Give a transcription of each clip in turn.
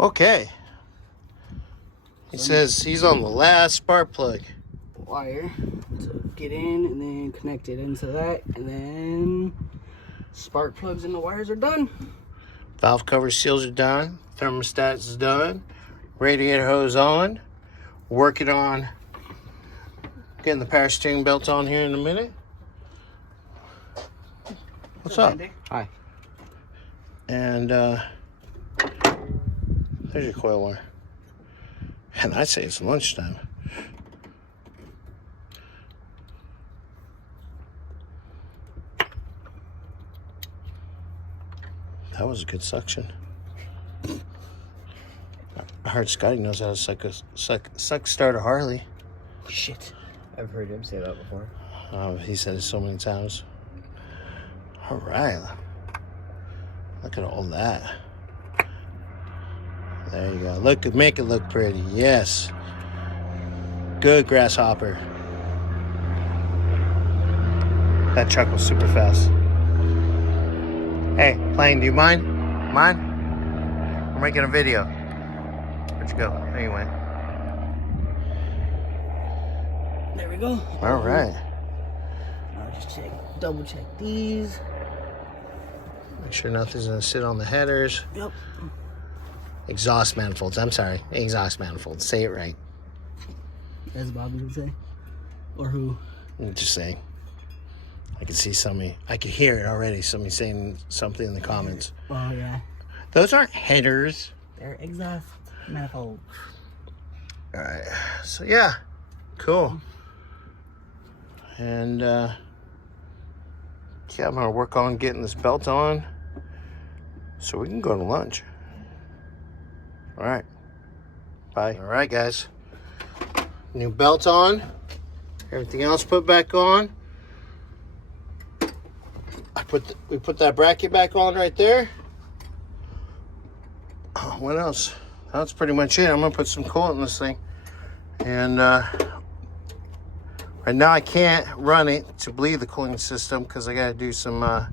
Okay. He says he's on the last spark plug. Wire to get in and then connect it into that, and then spark plugs and the wires are done. Valve cover seals are done. Thermostat is done. Radiator hose on. Working on getting the power steering belt on here in a minute. What's up? Andy? Hi. And there's your coil wire. And I say it's lunchtime. That was a good suction. I heard Scotty knows how to suck start a Harley. Shit. I've heard him say that before. He said it so many times. All right. Look at all that. There you go. Look, make it look pretty. Yes. Good, grasshopper. That truck was super fast. Hey, plane, do you mind? Mind? We're making a video. Where'd you go? There you went. There we go. All right. I'll just double check these. Make sure nothing's gonna sit on the headers. Yep. Exhaust manifolds. I'm sorry. Exhaust manifolds. Say it right. As Bobby would say. Or who? I'm just saying. I can see somebody. I can hear it already. Somebody saying something in the comments. Oh, yeah. Those aren't headers. They're exhaust manifold. All right. So, yeah. Cool. And, yeah, I'm going to work on getting this belt on so we can go to lunch. All right. Bye. All right, guys. New belt on. Everything else put back on. We put that bracket back on right there. Oh, what else? That's pretty much it. I'm going to put some coolant in this thing. And right now I can't run it to bleed the cooling system because I got to do some, the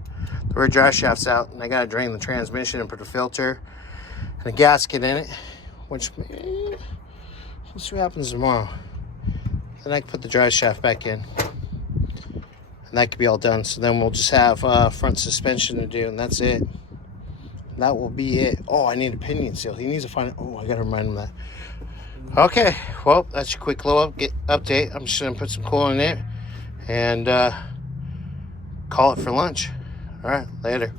rear drive shaft's out, and I got to drain the transmission and put a filter and a gasket in it, which, we'll see what happens tomorrow. Then I can put the drive shaft back in. And that could be all done. So then we'll just have front suspension to do, and that's it. That will be it. Oh, I need a pinion seal. He needs to find it. Oh, I got to remind him that. Okay, well, that's a quick little update. I'm just going to put some coolant in it and call it for lunch. All right, later.